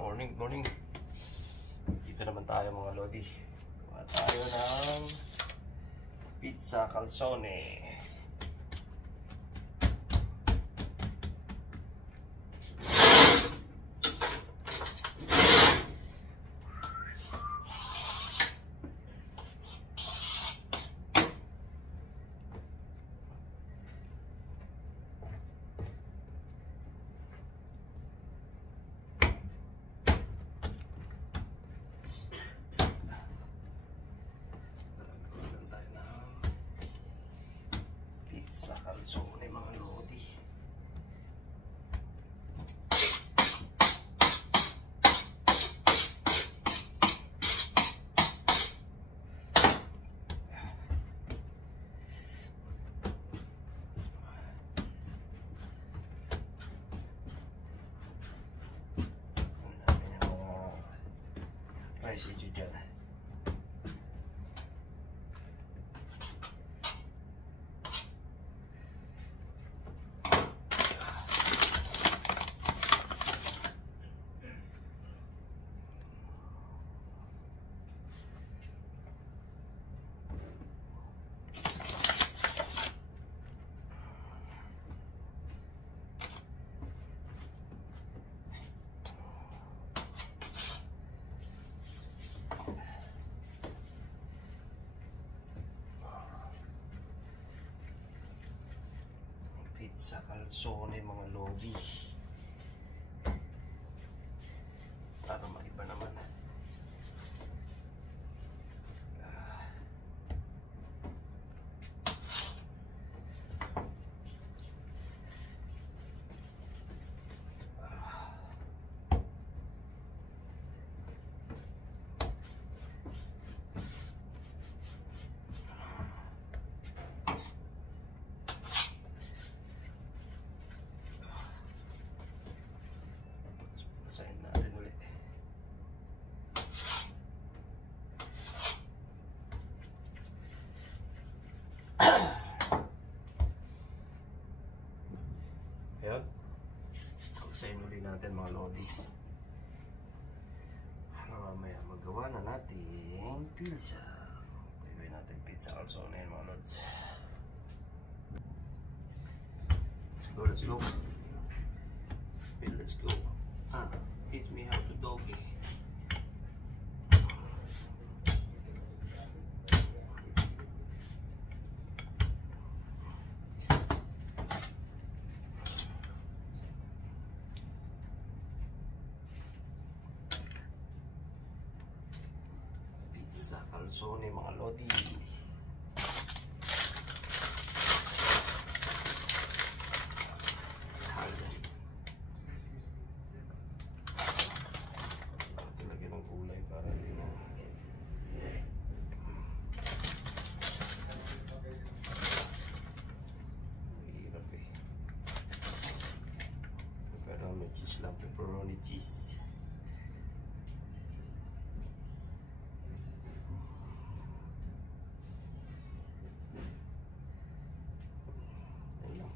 Morning, morning. Dito naman tayo mga lodi. Gawa tayo ng pizza calzone. Sa calzone mga lodi. Residue dyan. Pizza calzone mga lodi. Para maiba naman. Basahin natin ulit. Ayan. Basahin ulit natin mga lodi. Mamaya magawa na natin pizza. Gawin natin pizza calzone mga lods. Let's go, let's go. Let's go. Teach me how to doggy. Pizza calzone mga lodi. Cheese lang, pepperoni cheese. Ayan.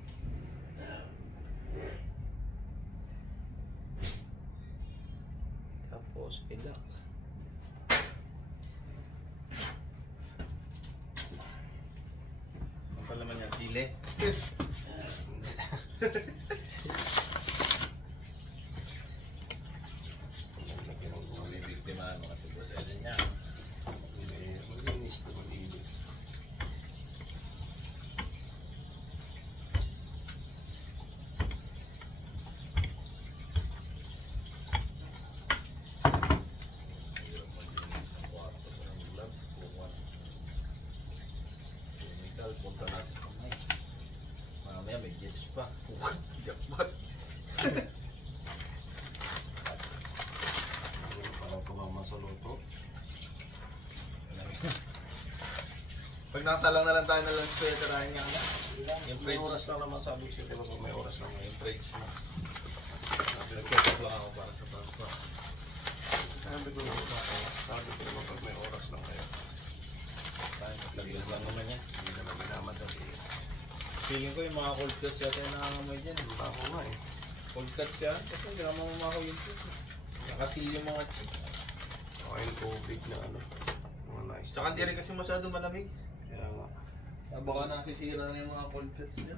Tapos ilak. Ano pa naman yan? Dile? Punta natin kamay. Mamaya may gills pa. Jackpot. Para tumama sa luto. Pag nasalang na lang tayo na lunch pwede tirahin niya na. Yung may oras lang naman sabi siya. Diba kung may oras lang Yung fridge na. Nag-set up lang ako para sa pangpa. Sabi ko naman pag may oras lang kayo. Lagyan lang naman yan. Hindi naman minamadali. Feeling ko yung mga cold cuts yata yung nangangamoy dyan. Ako nga eh. Cold cuts yan? Kasi hindi naman mamahaw yung food. Nakasil yung mga chick. Okay yung tubig na ano. Mga nice. Tsaka hindi rin kasi masyado malamig. Kaya nga. Baka nasisira na yung mga cold cuts niya.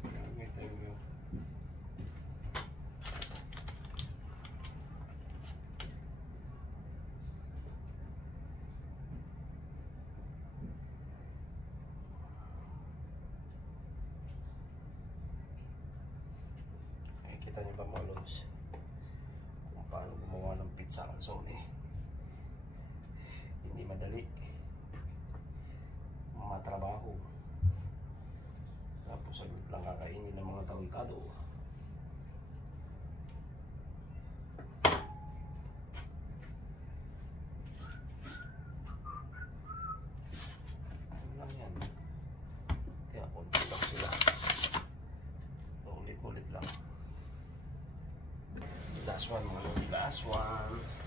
Nakikita yung nakikita niyo ba mga lods? Kung paano gumawa ng pizza calzone. Hindi madali. Matrabaho. Tapos saglit lang kakainin ng mga tarantado. Ano lang yan? Kaya konti lang sila. Ulit-ulit lang. Last one mga lodi. Last one.